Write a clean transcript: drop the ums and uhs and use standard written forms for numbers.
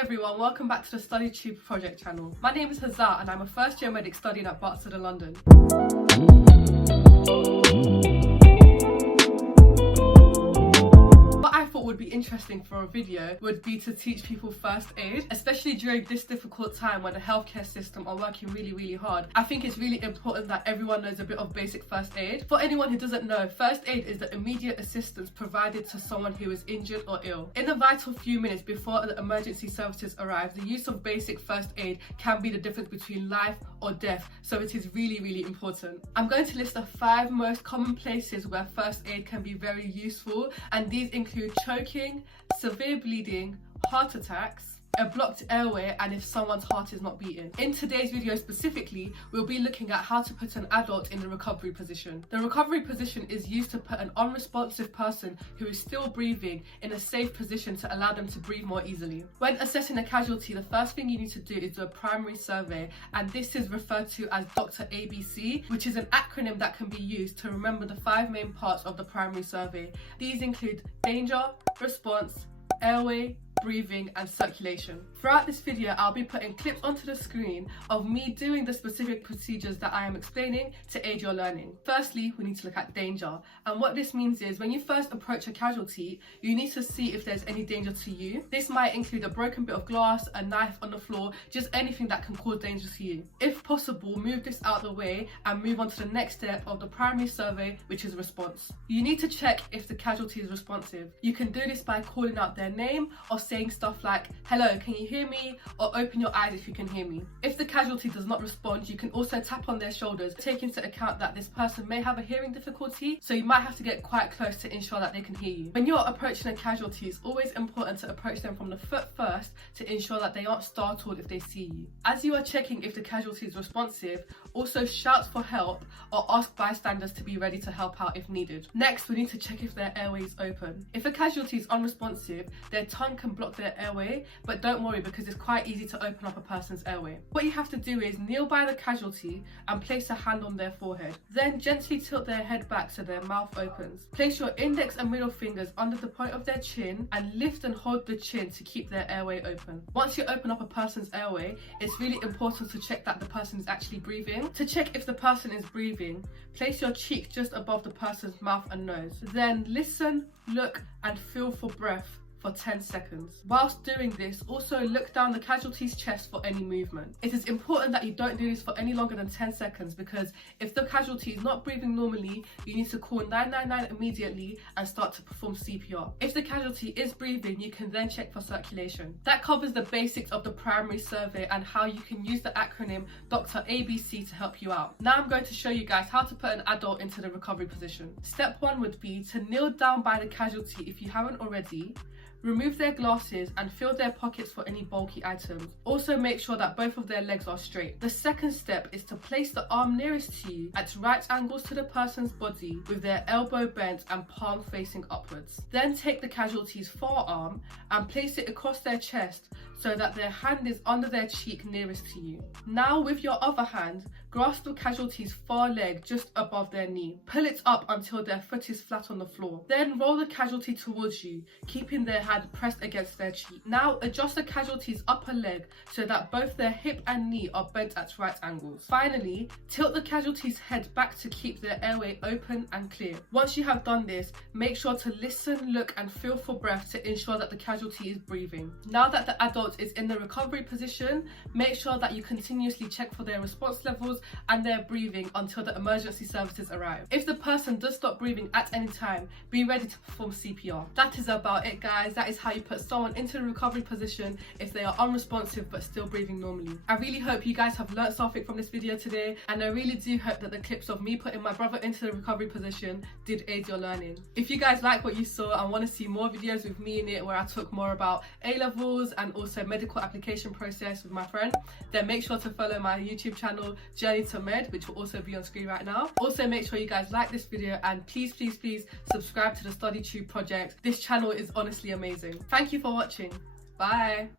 everyone, welcome back to the Study Tube project channel. My name is Hazal and I'm a first year medic studying at Bartford in London. What I thought would be interesting for a video would be to teach people first aid, especially during this difficult time when the healthcare system are working really hard. I think it's really important that everyone knows a bit of basic first aid. For anyone who doesn't know, first aid is the immediate assistance provided to someone who is injured or ill. In the vital few minutes before the emergency services arrive, the use of basic first aid can be the difference between life or death, so it is really important. I'm going to list the 5 most common places where first aid can be very useful, and these include choking, severe bleeding, heart attacks, a blocked airway, and if someone's heart is not beating. In today's video specifically, we'll be looking at how to put an adult in the recovery position. The recovery position is used to put an unresponsive person who is still breathing in a safe position to allow them to breathe more easily. When assessing a casualty, the first thing you need to do is do a primary survey, and this is referred to as Dr. ABC, which is an acronym that can be used to remember the 5 main parts of the primary survey. These include danger, response, airway, breathing and circulation. Throughout this video, I'll be putting clips onto the screen of me doing the specific procedures that I am explaining to aid your learning. Firstly, we need to look at danger, and what this means is when you first approach a casualty, you need to see if there's any danger to you. This might include a broken bit of glass, a knife on the floor, just anything that can cause danger to you. If possible, move this out the way and move on to the next step of the primary survey, which is response. You need to check if the casualty is responsive. You can do this by calling out their name or saying stuff like, "Hello, can you hear me?" or "Open your eyes if you can hear me." If the casualty does not respond, you can also tap on their shoulders, take into account that this person may have a hearing difficulty, so you might have to get quite close to ensure that they can hear you. When you're approaching a casualty, it's always important to approach them from the foot first to ensure that they aren't startled if they see you. As you are checking if the casualty is responsive, also shout for help or ask bystanders to be ready to help out if needed. Next, we need to check if their airway is open. If a casualty is unresponsive, their tongue can block their airway, but don't worry because it's quite easy to open up a person's airway. What you have to do is kneel by the casualty and place a hand on their forehead. Then gently tilt their head back so their mouth opens. Place your index and middle fingers under the point of their chin and lift and hold the chin to keep their airway open. Once you open up a person's airway, it's really important to check that the person is actually breathing. To check if the person is breathing, place your cheek just above the person's mouth and nose. Then listen, look and feel for breath for 10 seconds. Whilst doing this, also look down the casualty's chest for any movement. It is important that you don't do this for any longer than 10 seconds because if the casualty is not breathing normally, you need to call 999 immediately and start to perform CPR. If the casualty is breathing, you can then check for circulation. That covers the basics of the primary survey and how you can use the acronym Dr. ABC to help you out. Now I'm going to show you guys how to put an adult into the recovery position. Step 1 would be to kneel down by the casualty if you haven't already. Remove their glasses and fill their pockets for any bulky items. Also make sure that both of their legs are straight. The second step is to place the arm nearest to you at right angles to the person's body with their elbow bent and palm facing upwards. Then take the casualty's forearm and place it across their chest so that their hand is under their cheek nearest to you. Now with your other hand, grasp the casualty's far leg just above their knee. Pull it up until their foot is flat on the floor. Then roll the casualty towards you, keeping their hand pressed against their cheek. Now adjust the casualty's upper leg so that both their hip and knee are bent at right angles. Finally, tilt the casualty's head back to keep their airway open and clear. Once you have done this, make sure to listen, look and feel for breath to ensure that the casualty is breathing. Now that the adult is in the recovery position, make sure that you continuously check for their response levels and their breathing until the emergency services arrive. If the person does stop breathing at any time, be ready to perform CPR. That is about it, guys. That is how you put someone into the recovery position if they are unresponsive but still breathing normally. I really hope you guys have learnt something from this video today, and I really do hope that the clips of me putting my brother into the recovery position did aid your learning. If you guys like what you saw and want to see more videos with me in it where I talk more about A-levels and also medical application process with my friend, then make sure to follow my YouTube channel Journey to Med, which will also be on screen right now. Also make sure you guys like this video and please subscribe to the Study Tube project. This channel is honestly amazing. Thank you for watching. Bye.